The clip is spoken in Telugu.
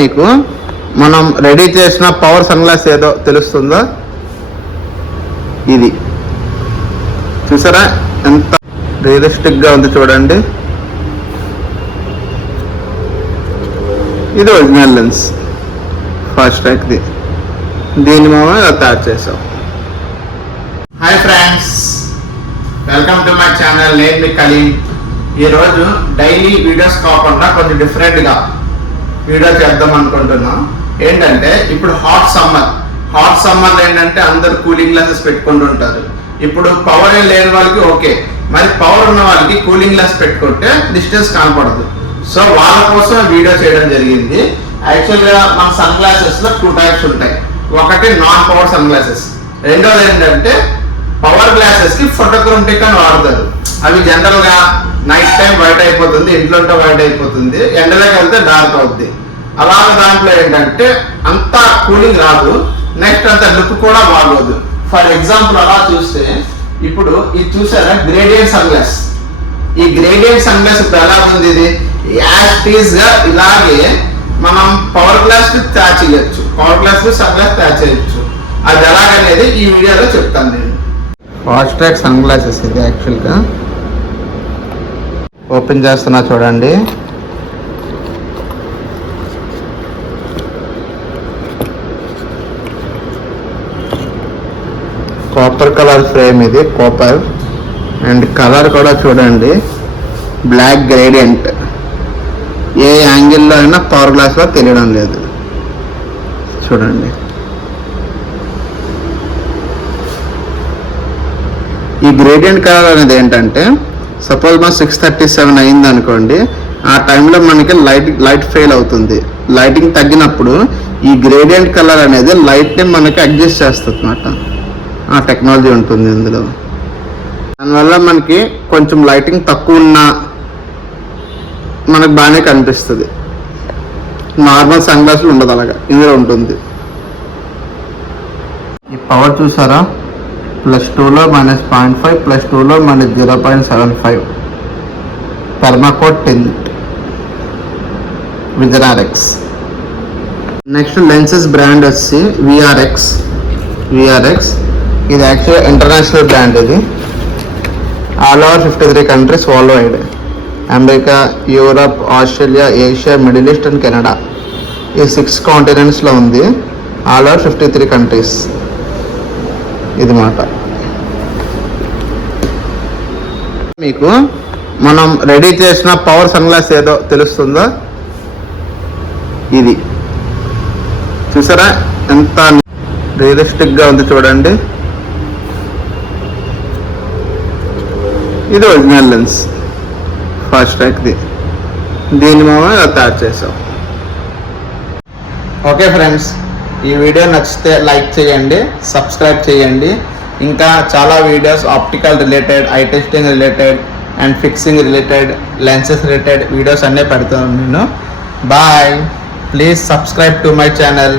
మీకు మనం రెడీ చేసిన పవర్ సన్ గ్లాస్ ఏదో తెలుస్తుందో, ఇది చూసారా ఎంత రియలిస్టిక్ గా ఉంది చూడండి. ఇది ఒరిజినల్ లెన్స్ ఫాస్ట్రాక్ ది, దీన్ని మనం తయారు చేసాం. Hi friends, welcome to my channel. నేను మీ కలీం. ఈరోజు డైలీ వీడియోస్ కాకుండా కొంచెం డిఫరెంట్గా వీడియో చేద్దాం అనుకుంటున్నాం. ఏంటంటే ఇప్పుడు హాట్ సమ్మర్ ఏంటంటే అందరు కూలింగ్ గ్లాసెస్ పెట్టుకుంటూ ఉంటారు. ఇప్పుడు పవర్ లేని వాళ్ళకి ఓకే, మరి పవర్ ఉన్న వాళ్ళకి కూలింగ్ గ్లాస్ పెట్టుకుంటే డిస్టెన్స్ కనపడదు. సో వాళ్ళ కోసం వీడియో చేయడం జరిగింది. యాక్చువల్గా మన సన్ గ్లాసెస్ లో 2 టైప్స్ ఉంటాయి. ఒకటి నాన్ పవర్ సన్ గ్లాసెస్, రెండోది ఏంటంటే పవర్ గ్లాసెస్ కి ఫోటోగ్రాఫిక్ అని వాడతారు. అవి జనరల్ గా నైట్ టైం వైట్ అయిపోతుంది, ఇంట్లో ఉంటే వైట్ అయిపోతుంది, ఎండలోకి వెళ్తే డార్క్ అవుద్ది. అలాగే దాంట్లో ఏంటంటే అంత కూలింగ్ రాదు, నెక్స్ట్ అంత లుక్ కూడా బాగోదు. ఫర్ ఎగ్జాంపుల్ అలా చూస్తే ఇప్పుడు ఇది చూసారా గ్రేడియంట్ సన్ గ్లాస్. ఈ గ్రేడియంట్ సన్ గ్లాస్ ఇప్పుడు ఎలా ఉంది, ఇది యాజ్ గా ఇలాగే మనం పవర్ గ్లాస్ తయారు చేయొచ్చు, పవర్ గ్లాస్ సన్ గ్లాస్ తయారు చేయొచ్చు. అది ఎలాగనేది ఈ వీడియోలో చెప్తాను నేను. ఫాస్ట్రాక్ సన్ గ్లాసెస్ ఇది యాక్చువల్గా ఓపెన్ చేస్తున్నా చూడండి. కాపర్ కలర్ ఫ్రేమ్, ఇది కాపర్ అండ్ కలర్ కూడా చూడండి బ్లాక్ గ్రేడియంట్. ఏ యాంగిల్లో అయినా పవర్ గ్లాస్లో తెలియడం లేదు చూడండి. ఈ గ్రేడియంట్ కలర్ అనేది ఏంటంటే సపోజ్ మన 6:37 అయింది అనుకోండి, ఆ టైంలో మనకి లైట్ ఫెయిల్ అవుతుంది. లైటింగ్ తగ్గినప్పుడు ఈ గ్రేడియంట్ కలర్ అనేది లైట్ని మనకి అడ్జస్ట్ చేస్తుంది అన్నమాట. ఆ టెక్నాలజీ ఉంటుంది ఇందులో. దానివల్ల మనకి కొంచెం లైటింగ్ తక్కువ ఉన్నా మనకు బాగానే కనిపిస్తుంది. నార్మల్ సన్ గ్లాసులు ఉండదు, అలాగా ఇందులో ఉంటుంది. ఈ పవర్ చూసారా, +2లో -0.5, +2లో -0.75 పర్మాకోట్ టింట్ విజరారెక్స్. నెక్స్ట్ లెన్సెస్ బ్రాండ్ వచ్చి విఆర్ఎక్స్. ఇది యాక్చువల్గా ఇంటర్నేషనల్ బ్రాండ్. ఇది all over 53 countries world wide. America, Europe, Australia, Asia, middle east and Canada, ఈ 6 కాంటినెంట్స్లో ఉంది. ఆల్ ఓవర్ 53 కంట్రీస్ ఇది మాట. మీకు మనం రెడీ చేసిన పవర్ సన్ గ్లాస్ ఏదో తెలుస్తుందో, ఇది చూసారా ఎంత రియలిస్టిక్ గా ఉంది చూడండి. ఇది ఒరిజినల్ లెన్స్ ఫాస్ట్రాక్ ది, దీన్ని మనం తయారు చేసాం. ఓకే ఫ్రెండ్స్, ఈ వీడియో నచ్చితే లైక్ చేయండి, సబ్స్క్రైబ్ చేయండి. ఇంకా చాలా videos optical related, eye testing related and fixing related, lenses related videos అన్నీ పెడతాను నేను. Bye, please subscribe to my channel.